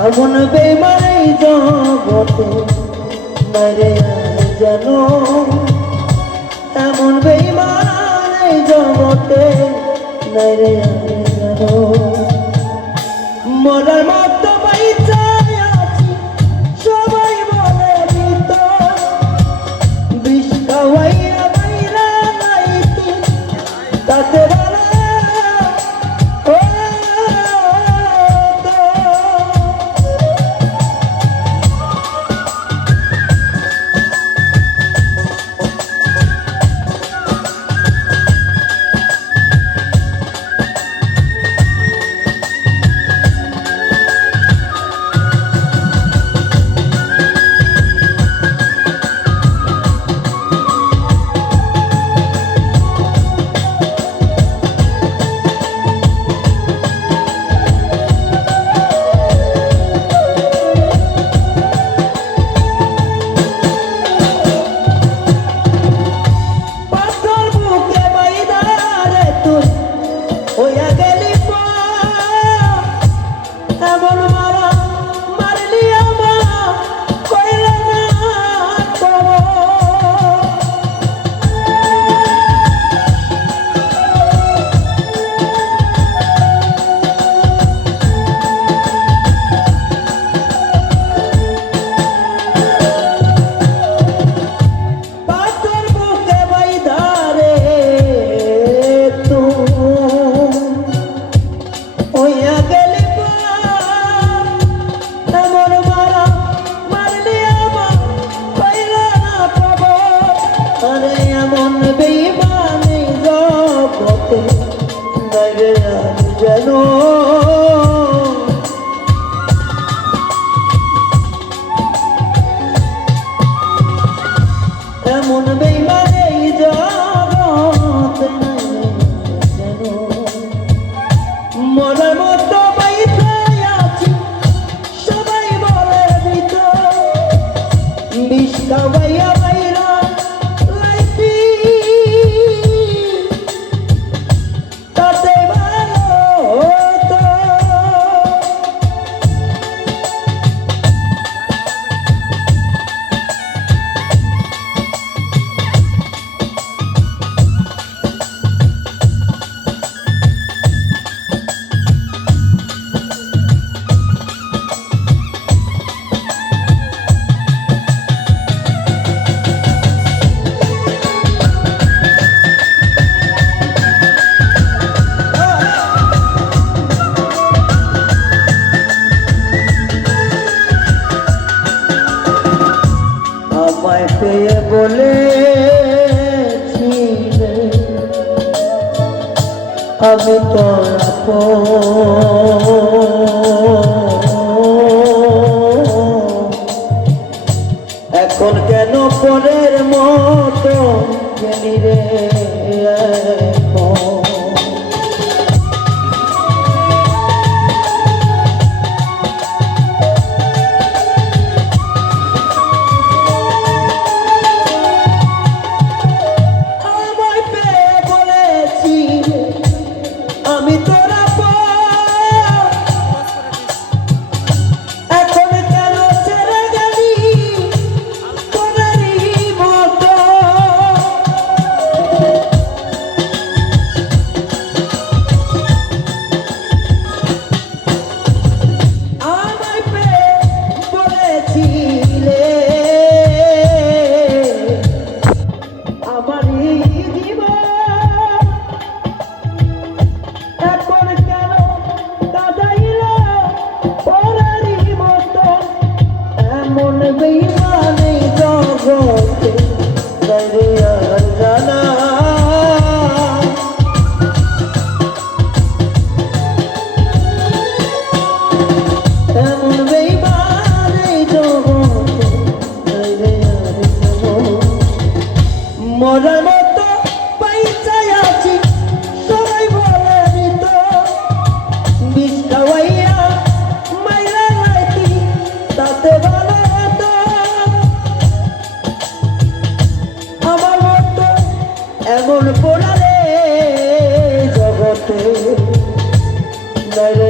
এমন বেমার জগতে মেরে যেন এমন বেমার জগতে মেরে জানো মরার তো আমি তো এখন কেন পরের মন এমন বেইমানে জগৎ। ಸುಂದರ